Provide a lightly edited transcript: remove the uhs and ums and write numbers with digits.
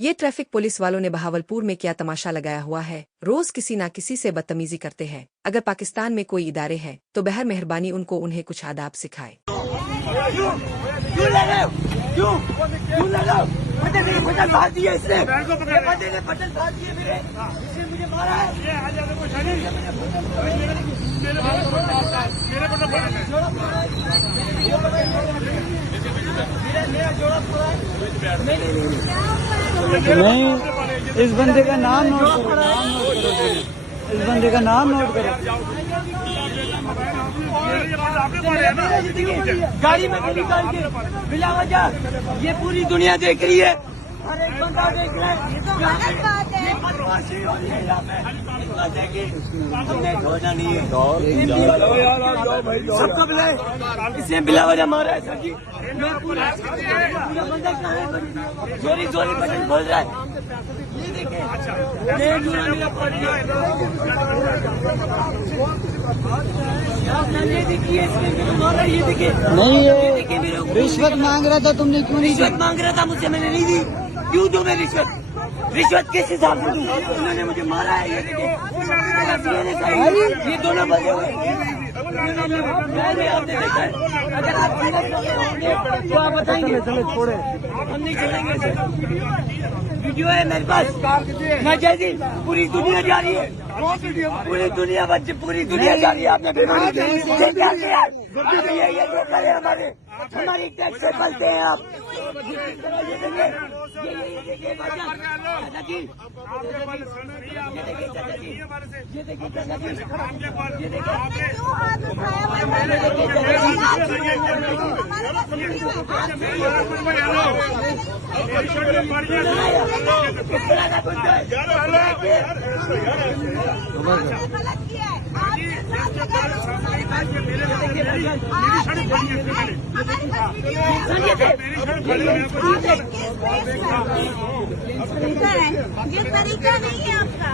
ये traffic police वालों ने बहावलपुर में क्या तमाशा लगाया हुआ है। रोज किसी ना किसी से बदतमीजी करते हैं। अगर पाकिस्तान में कोई इदारे हैं तो बहर मेहरबानी उन्हें कुछ आदाब सिखाए। नहीं, इस बंदे का नाम नोट करो, इस बंदे का नाम नोट करो। गाड़ी में निकाल के बिला वजह ये पूरी दुनिया देख रही है, हर एक बंदा देख रहा है। ये बदमाशी हो रही है यहाँ पे, हमने छोड़ना नहीं है। सबको बुलाए, इसने बिला वजह मारा है सर जी। मैं पूरा बंदा कहाँ है, चोरी चोरी बटन बोल रहा है। ये देखिए, ये देखिए, इसने मारा, ये देखिए। नहीं, ये रिश्वत मांग रहा था, तुमने क्यों नहीं रिश्वत मांग रहा था मुझसे, मैंने नहीं दी। क्यों दूं मैं रिश्वत? रिश्वत किस हिसाब से दूं? उन्होंने मुझे मारा है, ये देखिए। ये दोनों बंदे हुए। आपने देखा है, अगर आप तो आप बताएंगे। चले छोड़े, हम नहीं चलेंगे ऐसे। वीडियो है मेरे पास, मैं जैसी पूरी दुनिया जा रही है, पूरी दुनिया बच्चे, पूरी दुनिया जा रही है। आपने क्या किया? ये जो करे हमारी टैक्स से पलते हैं आप। ये तरीका नहीं है आपका।